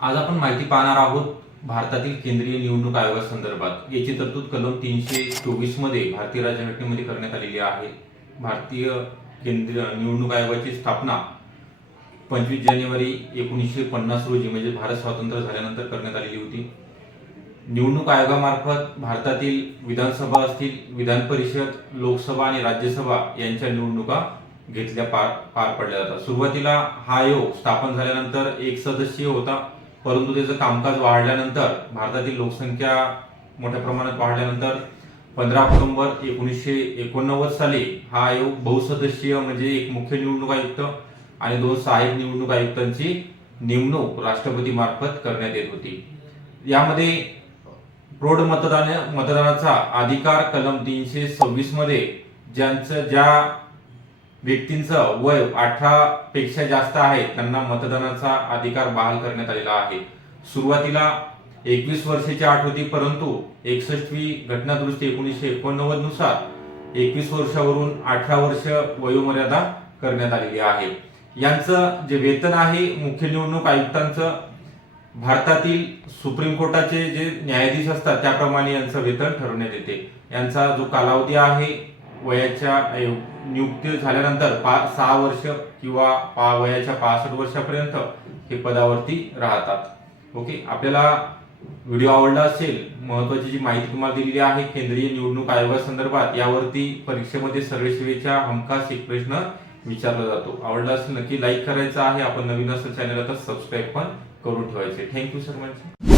आज आपण माहिती पाहणार आहोत भारतातील केंद्रीय निवडणूक आयोगासंदर्भात। याची तरतूद कलम 324 मध्ये भारतीय राज्यघटनेमध्ये करण्यात आलेली आहे। भारतीय केंद्रीय निवडणूक आयोगाची स्थापना 25 जानेवारी 1950 रोजी म्हणजे भारत स्वातंत्र्य झाल्यानंतर करण्यात आलेली होती। निवडणूक आयोगामार्फत भारतातील विधानसभा असतील, विधान परिषद, लोकसभा आणि राज्यसभा यांच्या निवडणुका पार पडल्या जातात। सुरुवातीला हा आयोग स्थापन झाल्यानंतर एक सदस्यीय होता, परंतु त्याचं कामकाज वाढल्यानंतर भारतातील लोकसंख्या मोठ्या प्रमाणात वाढल्यानंतर 15 ऑक्टोबर 1989 साली हा आयोग बहुसदस्यीय म्हणजे एक मुख्य निवडणूक आयुक्त आणि 2 सहाय्यक निवडणूक आयुक्तांची नेमणूक राष्ट्रपती मार्फत करण्यात येत होती। यामध्ये प्रौढ मतदानाचा अधिकार कलम 326 मध्ये ज्या व्यक्तींचं वय 18 पेक्षा जास्त आहे त्यांना मतदानाचा अधिकार बहाल करण्यात आलेला आहे। सुरुवातीला 21 वर्षाची अट होती, परंतु 61वी घटना दुरुस्ती 1989 नुसार 21 वर्षावरून 18 वर्ष वयोमर्यादा करण्यात आलेली आहे। यांचं जे वेतन आहे मुख्य निवडणूक आयुक्तांचं भारतातील सुप्रीम कोर्टाचे जे न्यायाधीश असतात त्याप्रमाणे यांचं वेतन ठरवण्यात येते। यांचा जो कालावधी आहे वयाच्या नियुक्ती झाल्यानंतर 6 वर्ष किंवा वयाच्या 65 वर्षापर्यंत हे पदावरती राहतात। ओके, आपल्याला व्हिडिओ आवडला असेल, महत्त्वाची जी माहिती तुम्हाला दिलेली आहे केंद्रीय निवडणूक आयोगासंदर्भात, यावरती परीक्षेमध्ये सर्वेक्षेचा हमखास एक प्रश्न विचारला जातो। आवडला असेल नक्की लाईक करायचा आहे। आपण नवीन असेल चॅनलला तर सबस्क्राईब पण करून ठेवायचे। Thank you sir much.